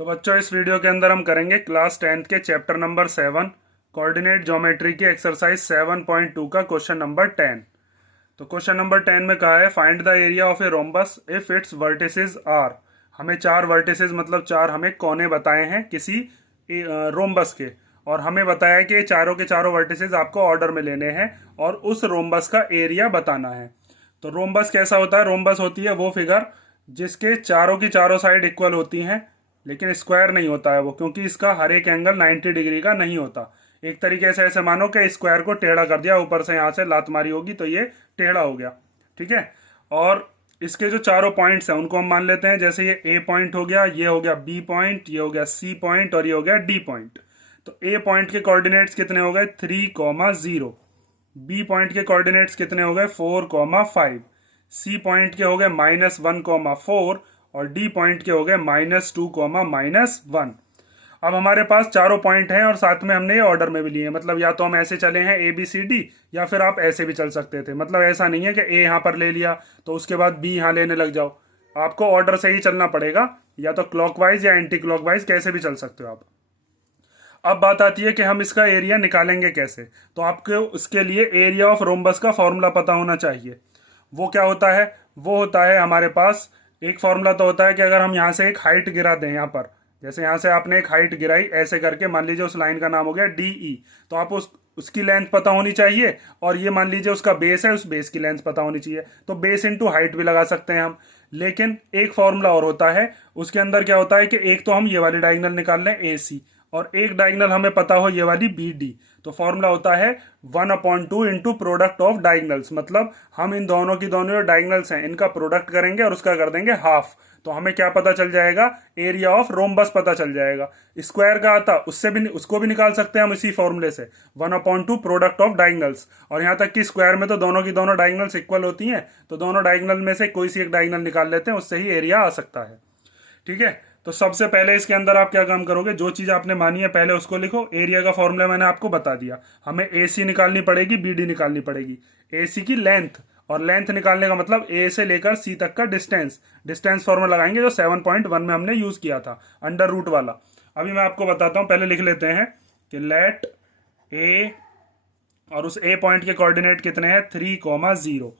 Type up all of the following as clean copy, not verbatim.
तो बच्चों इस वीडियो के अंदर हम करेंगे क्लास 10th के चैप्टर नंबर 7 कोऑर्डिनेट ज्योमेट्री की एक्सरसाइज 7.2 का क्वेश्चन नंबर 10। तो क्वेश्चन नंबर 10 में कहा है find the area of a rhombus if its vertices are. हमें चार वर्टिसेस मतलब चार हमें कोने बताए हैं किसी रोम्बस के, और हमें बताया है कि ये चारों के चारों वर्टिसेस आपको ऑर्डर में लेने हैं और उस रोम्बस का एरिया बताना है। तो रोम्बस कैसा होता है? रोम्बस होती है वो फिगर जिसके चारों की चारों साइड इक्वल होती हैं, लेकिन स्क्वायर नहीं होता है वो, क्योंकि इसका हर एक एंगल 90 डिग्री का नहीं होता। एक तरीके से ऐसे मानो कि स्क्वायर को टेढ़ा कर दिया, ऊपर से यहाँ से लात मारी होगी तो ये टेढ़ा हो गया। ठीक है। और इसके जो चारों पॉइंट्स हैं उनको हम मान लेते हैं, जैसे ये ए पॉइंट हो गया, ये हो गया बी पॉइंट, ये हो गया सी पॉइंट और ये हो गया डी पॉइंट। तो ए पॉइंट के कोऑर्डिनेट्स कितने हो गए 3,0। बी पॉइंट के कोऑर्डिनेट्स कितने हो गए 4,5। सी पॉइंट के हो गए -1,4 और डी पॉइंट के हो गए -2,-1। अब हमारे पास चारों पॉइंट हैं और साथ में हमने ये ऑर्डर में भी लिए हैं, मतलब या तो हम ऐसे चले हैं ए बी सी डी, या फिर आप ऐसे भी चल सकते थे। मतलब ऐसा नहीं है कि ए यहाँ पर ले लिया तो उसके बाद बी यहाँ लेने लग जाओ। आपको ऑर्डर से ही चलना पड़ेगा, या तो क्लॉकवाइज या एंटी क्लॉकवाइज, कैसे भी चल सकते हो आप। अब बात आती है कि हम इसका एरिया निकालेंगे कैसे। तो आपको उसके लिए एरिया ऑफ रोम्बस का फॉर्मूला पता होना चाहिए। वो क्या होता है? वो होता है हमारे पास एक फॉर्मूला तो होता है कि अगर हम यहाँ से एक हाइट गिरा दें, यहाँ पर जैसे यहाँ से आपने एक हाइट गिराई ऐसे करके, मान लीजिए उस लाइन का नाम हो गया डी ई, तो आप उसकी लेंथ पता होनी चाहिए, और ये मान लीजिए उसका बेस है, उस बेस की लेंथ पता होनी चाहिए। तो बेस इंटू हाइट भी लगा सकते हैं हम। लेकिन एक फॉर्मूला और होता है, उसके अंदर क्या होता है कि एक तो हम ये वाली डायगोनल निकाल लें ए सी, और एक डायगोनल हमें पता हो ये वाली बी डी। तो फॉर्मूला होता है 1/2 इंटू प्रोडक्ट ऑफ डायगोनल्स। मतलब हम इन दोनों की दोनों जो डायगोनल्स हैं इनका प्रोडक्ट करेंगे और उसका कर देंगे हाफ। तो हमें क्या पता चल जाएगा? एरिया ऑफ रोम्बस पता चल जाएगा। स्क्वायर का आता उससे भी, उसको भी निकाल सकते हैं हम इसी फॉर्मूले से, 1/2 प्रोडक्ट ऑफ डायगोनल्स। और यहाँ तक कि स्क्वायर में तो दोनों की दोनों डायगोनल्स इक्वल होती हैं, तो दोनों डायगोनल में से कोई सी एक डायगोनल निकाल लेते हैं, उससे ही एरिया आ सकता है। ठीक है। तो सबसे पहले इसके अंदर आप क्या काम करोगे, जो चीज आपने मानी है पहले उसको लिखो। एरिया का फॉर्मूला मैंने आपको बता दिया। हमें ए सी निकालनी पड़ेगी, बी डी निकालनी पड़ेगी। ए सी की लेंथ, और लेंथ निकालने का मतलब ए से लेकर सी तक का डिस्टेंस। डिस्टेंस फॉर्मूला लगाएंगे जो 7.1 में हमने यूज किया था, अंडर रूट वाला। अभी मैं आपको बताता हूं, पहले लिख लेते हैं कि लेट ए, और उस ए पॉइंट के कोऑर्डिनेट कितने हैं 3,0।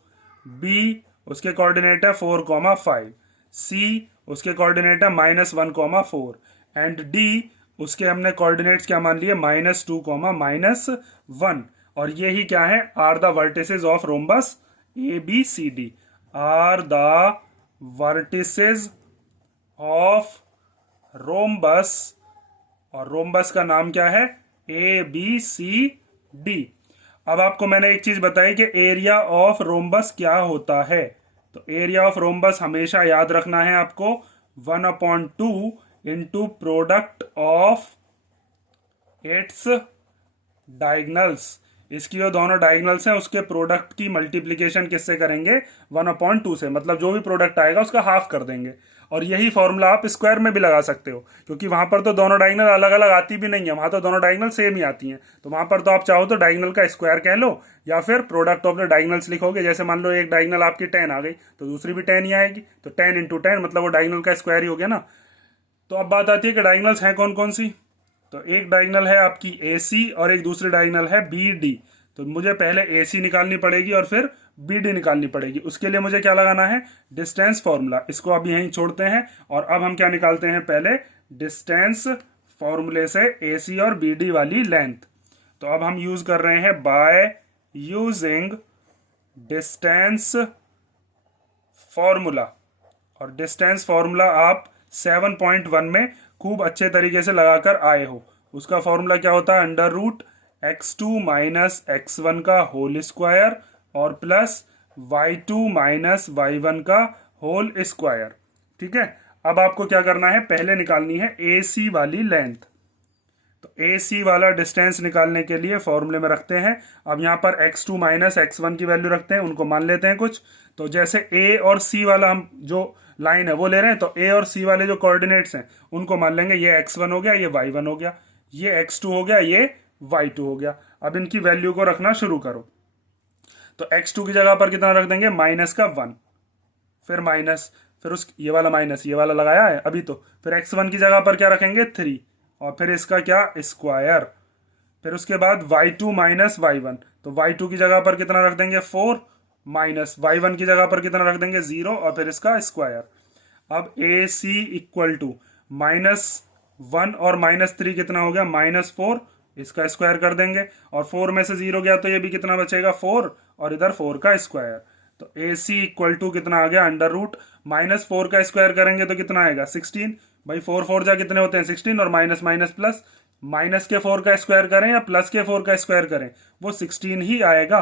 बी उसके कोऑर्डिनेट है 4,5। सी उसके कोऑर्डिनेट है -1,4 एंड डी उसके हमने कोऑर्डिनेट्स क्या मान लिए -2, -1। और ये ही क्या है? Are the vertices of rhombus A B C D. Are the vertices of rhombus, और रोम्बस का नाम क्या है? A B C D. अब आपको मैंने एक चीज बताई कि एरिया ऑफ रोम्बस क्या होता है। तो एरिया ऑफ रोम्बस हमेशा याद रखना है आपको 1/2 into product of its diagonals. इसकी जो दोनों डायगनल्स हैं उसके प्रोडक्ट की मल्टीप्लीकेशन किससे करेंगे? 1/2 से। मतलब जो भी प्रोडक्ट आएगा उसका हाफ कर देंगे। और यही फॉर्मूला आप स्क्वायर में भी लगा सकते हो, क्योंकि वहां पर तो दोनों डायगोनल अलग अलग आती भी नहीं है, वहां तो दोनों डायगोनल सेम ही आती हैं। तो वहां पर तो आप चाहो तो डायगोनल का स्क्वायर कह लो, या फिर प्रोडक्ट ऑफ द डायगोनल्स लिखोगे। जैसे मान लो एक डायगोनल आपकी 10 आ गई तो दूसरी भी 10 ही आएगी, तो 10 इंटू 10 मतलब वो डायगोनल का स्क्वायर ही हो गया ना। तो अब बात आती है कि डायगोनल्स हैं कौन कौन सी। तो एक डायगोनल है आपकी ए सी और एक दूसरी डायगोनल है बी डी। तो मुझे पहले ए सी निकालनी पड़ेगी और फिर बी डी निकालनी पड़ेगी। उसके लिए मुझे क्या लगाना है? Distance formula. इसको अब यहीं छोड़ते हैं और अब हम क्या निकालते हैं? पहले डिस्टेंस फॉर्मूले से ए सी और बी डी वाली लेंथ। तो अब हम यूज कर रहे हैं बाय यूजिंग डिस्टेंस फॉर्मूला। और डिस्टेंस फॉर्मूला आप 7.1 में खूब अच्छे तरीके से लगाकर आए हो। उसका फॉर्मूला क्या होता है? Under root x2 minus x1 का होल स्क्वायर और प्लस y2 माइनस y1 का होल स्क्वायर। ठीक है। अब आपको क्या करना है? पहले निकालनी है ए सी वाली लेंथ। तो ए सी वाला डिस्टेंस निकालने के लिए फॉर्मूले में रखते हैं। अब यहाँ पर x2 माइनस x1 की वैल्यू रखते हैं, उनको मान लेते हैं कुछ। तो जैसे ए और सी वाला हम जो लाइन है वो ले रहे हैं, तो ए और सी वाले जो कोऑर्डिनेट्स हैं उनको मान लेंगे। ये x1 हो गया, ये y1 हो गया, ये x2 हो गया, ये y2 हो गया। अब इनकी वैल्यू को रखना शुरू करो। तो x2 की जगह पर कितना रख देंगे? -1, फिर माइनस, फिर उस ये वाला माइनस ये वाला लगाया है अभी, तो फिर x1 की जगह पर क्या रखेंगे 3, और फिर इसका क्या स्क्वायर, फिर उसके बाद y2 माइनस y1, तो y2 की जगह पर कितना रख देंगे 4, माइनस y1 की जगह पर कितना रख देंगे 0, और फिर इसका स्क्वायर। अब ए सी इक्वल टू -1 और -3 कितना हो गया -4, इसका स्क्वायर कर देंगे, और 4 में से 0 गया तो ये भी कितना बचेगा 4, और इधर 4 का स्क्वायर। तो ए सी इक्वल टू कितना आ गया √-4 का स्क्वायर करेंगे तो कितना आएगा 16। भाई 4 4 जा कितने होते हैं 16, और माइनस माइनस प्लस, माइनस के 4 का स्क्वायर करें या प्लस के 4 का स्क्वायर करें वो 16 ही आएगा।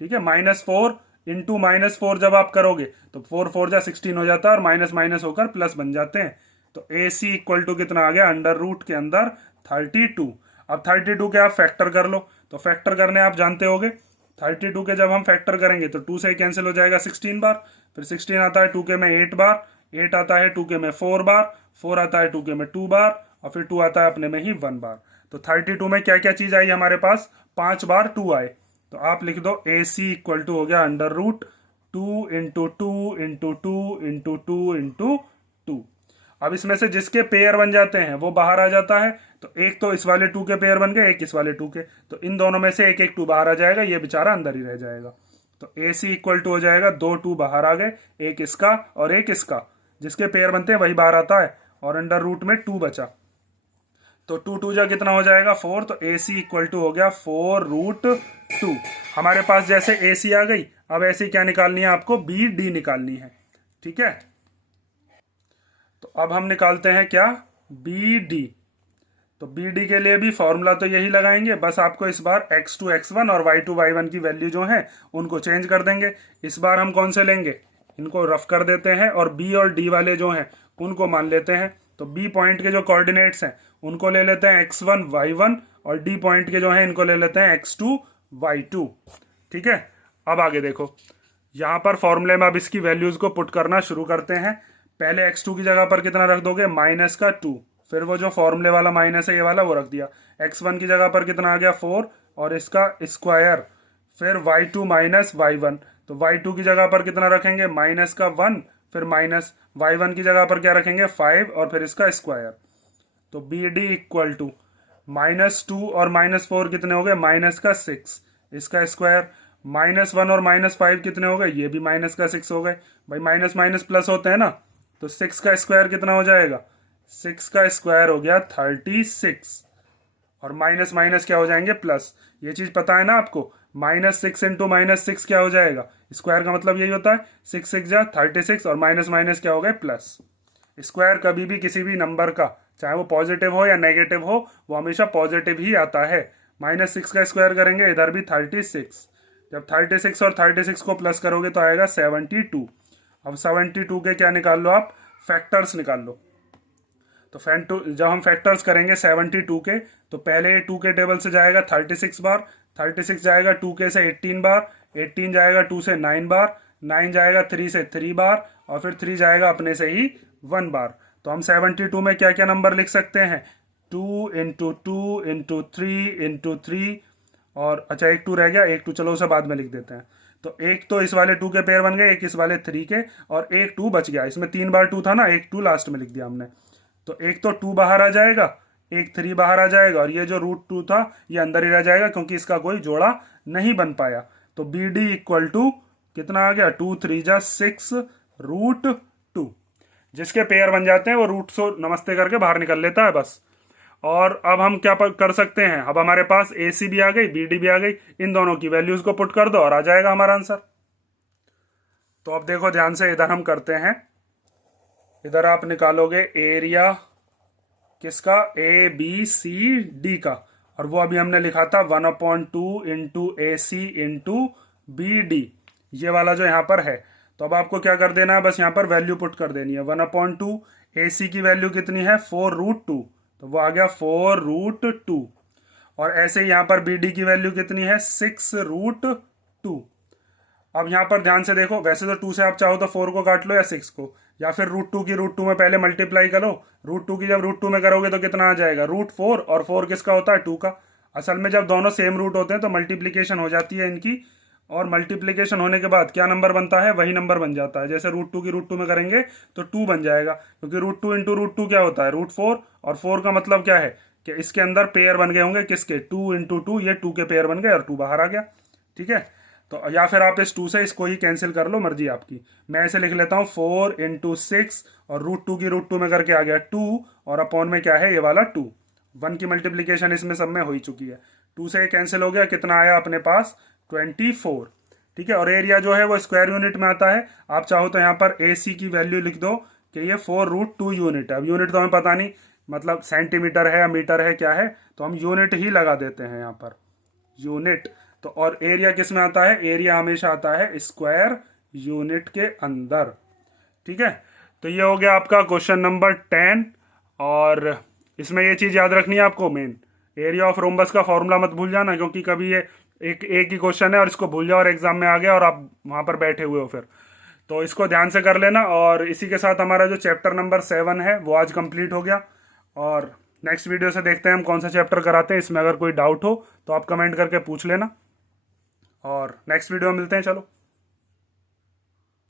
ठीक है, -4 इंटू -4 जब आप करोगे तो 4 4 जा 16 हो जाता है, और माइनस माइनस होकर प्लस बन जाते हैं। तो ए सी इक्वल टू कितना आ गया √ के अंदर 32। अब 32 के आप फैक्टर कर लो, तो फैक्टर करने आप जानते होगे 32 के जब हम फैक्टर करेंगे तो 2 से कैंसिल हो जाएगा 16 बार, फिर 16 आता है 2 के में 8 बार, 8 आता है 2 के में 4 बार, 4 आता है 2 के में 2 बार, और फिर 2 आता है अपने में ही 1 बार। तो 32 में क्या क्या चीज आई हमारे पास 5 बार 2 आए, तो आप लिख दो ए सी इक्वल टू हो गया √2 इंटू 2 इंटू 2 इंटू 2 इंटू 2। अब इसमें से जिसके पेयर बन जाते हैं वो बाहर आ जाता है, तो एक तो इस वाले 2 के पेयर बन गए, एक इस वाले 2 के, तो इन दोनों में से एक एक 2 बाहर आ जाएगा, ये बेचारा अंदर ही रह जाएगा। तो ए सी इक्वल टू हो जाएगा 2 2 बाहर आ गए, एक इसका और एक इसका, जिसके पेयर बनते हैं वही बाहर आता है, और √ में 2 बचा, तो 2 2 जा कितना हो जाएगा 4, तो ए सी इक्वल टू हो गया 4√2। हमारे पास जैसे ए सी आ गई, अब ऐसी क्या निकालनी है आपको बी डी निकालनी है। ठीक है, तो अब हम निकालते हैं क्या बी डी। तो बी डी के लिए भी फॉर्मूला तो यही लगाएंगे, बस आपको इस बार x2 x1 और y2 y1 की वैल्यू जो है उनको चेंज कर देंगे। इस बार हम कौन से लेंगे, इनको रफ कर देते हैं, और बी और डी वाले जो हैं उनको मान लेते हैं। तो बी पॉइंट के जो कोऑर्डिनेट्स हैं उनको ले लेते हैं x1 y1, और डी पॉइंट के जो हैं इनको ले लेते हैं x2 y2। ठीक है, अब आगे देखो, यहाँ पर फॉर्मूले में अब इसकी वैल्यूज को पुट करना शुरू करते हैं। पहले x2 की जगह पर कितना रख दोगे -2, फिर वो जो फॉर्मूले वाला माइनस है ये वाला वो रख दिया। x1 की जगह पर कितना आ गया 4, और इसका स्क्वायर, फिर y2 माइनस y1, तो y2 की जगह पर कितना रखेंगे -1, फिर माइनस y1 की जगह पर क्या रखेंगे 5, और फिर इसका स्क्वायर। तो बी डी इक्वल टू -2 और -4 कितने हो गए -6, इसका स्क्वायर, -1 और -5 कितने हो गए, ये भी -6 हो गए। भाई माइनस माइनस प्लस होते हैं ना, तो 6 का स्क्वायर कितना हो जाएगा 6 का स्क्वायर हो गया 36, और माइनस माइनस क्या हो जाएंगे प्लस। ये चीज पता है ना आपको, -6 इंटू -6 क्या हो जाएगा, स्क्वायर का मतलब यही होता है 6 6 जा 36, और माइनस माइनस क्या हो गए प्लस। स्क्वायर कभी भी किसी भी नंबर का, चाहे वो पॉजिटिव हो या नेगेटिव हो, वो हमेशा पॉजिटिव ही आता है। -6 का स्क्वायर करेंगे इधर भी 36, जब 36 और 36 को प्लस करोगे तो आएगा 72। अब 72 के क्या निकाल लो आप फैक्टर्स निकाल लो। तो जब हम फैक्टर्स करेंगे 72 के, तो पहले 2 के टेबल से जाएगा 36 बार, 36 जाएगा 2 के से 18 बार, 18 जाएगा 2 से 9 बार, 9 जाएगा 3 से 3 बार, और फिर 3 जाएगा अपने से ही 1 बार। तो हम 72 में क्या क्या नंबर लिख सकते हैं 2 इंटू 2 इंटू 3 इंटू 3, और अच्छा एक 2 रह गया, एक 2 चलो उसे बाद में लिख देते हैं। तो एक तो इस वाले 2 के पेयर बन गए, एक इस वाले 3 के, और एक 2 बच गया। इसमें 3 बार 2 था ना, एक 2 लास्ट में लिख दिया हमने। तो एक तो 2 बाहर आ जाएगा, एक 3 बाहर आ जाएगा, और ये जो √2 था ये अंदर ही रह जाएगा क्योंकि इसका कोई जोड़ा नहीं बन पाया। तो बी डी इक्वल टू कितना आ गया 2 3 जा 6√2। जिसके पेयर बन जाते हैं वो रूट से नमस्ते करके बाहर निकल लेता है बस। और अब हम क्या कर सकते हैं, अब हमारे पास ए सी भी आ गई बी डी भी आ गई, इन दोनों की वैल्यूज को पुट कर दो और आ जाएगा हमारा आंसर। तो अब देखो ध्यान से, इधर हम करते हैं, इधर आप निकालोगे एरिया किसका ए बी सी डी का, और वो अभी हमने लिखा था 1/2 इंटू ए सी इंटू बी डी, ये वाला जो यहाँ पर है। तो अब आपको क्या कर देना है, बस यहाँ पर वैल्यू पुट कर देनी है। 1/2 ए सी की वैल्यू कितनी है 4√2, तो वो आ गया 4√2, और ऐसे ही यहाँ पर बी डी की वैल्यू कितनी है 6√2। अब यहाँ पर ध्यान से देखो, वैसे तो 2 से आप चाहो तो 4 को काट लो या 6 को, या फिर √2 की √2 में पहले मल्टीप्लाई करो। √2 की जब √2 में करोगे तो कितना आ जाएगा √4, और 4 किसका होता है 2 का। असल में जब दोनों सेम रूट होते हैं तो मल्टीप्लीकेशन हो जाती है इनकी, और मल्टीप्लीकेशन होने के बाद क्या नंबर बनता है, वही नंबर बन जाता है। जैसे रूट टू की रूट टू में करेंगे तो 2 बन जाएगा, क्योंकि root two into root two क्या होता है, रूट 4, और 4 का मतलब क्या है कि इसके अंदर पेयर बन गए होंगे किसके, 2 इंटू टू, ये 2 के पेयर बन गए और 2 बाहर आ गया। ठीक है, तो या फिर आप इस 2 से इसको ही कैंसिल कर लो, मर्जी आपकी। मैं ऐसे लिख लेता हूँ 4 इंटू 6, और रूट टू की रूट टू में करके आ गया 2, और अपॉन में क्या है, ये वाला 2। 1 की मल्टीप्लीकेशन इसमें सब में हो ही चुकी है। 2 से ये कैंसिल हो गया, कितना आया अपने पास, 24। ठीक है, और एरिया जो है वो स्क्वायर यूनिट में आता है। आप चाहो तो यहाँ पर ए सी की वैल्यू लिख दो कि ये 4√2 यूनिट है। अब यूनिट तो हमें पता नहीं, मतलब सेंटीमीटर है या मीटर है क्या है, तो हम यूनिट ही लगा देते हैं यहाँ पर, यूनिट। तो और एरिया किस में आता है, एरिया हमेशा आता है स्क्वायर यूनिट के अंदर। ठीक है, तो ये हो गया आपका क्वेश्चन नंबर 10। और इसमें ये चीज़ याद रखनी है आपको, मेन एरिया ऑफ रोम्बस का फॉर्मूला मत भूल जाना, क्योंकि कभी ये एक ही क्वेश्चन है और इसको भूल जाओ और एग्जाम में आ गया और आप वहाँ पर बैठे हुए हो फिर, तो इसको ध्यान से कर लेना। और इसी के साथ हमारा जो चैप्टर नंबर 7 है वो आज कंप्लीट हो गया। और नेक्स्ट वीडियो से देखते हैं हम कौन सा चैप्टर कराते हैं। इसमें अगर कोई डाउट हो तो आप कमेंट करके पूछ लेना, और नेक्स्ट वीडियो में मिलते हैं। चलो।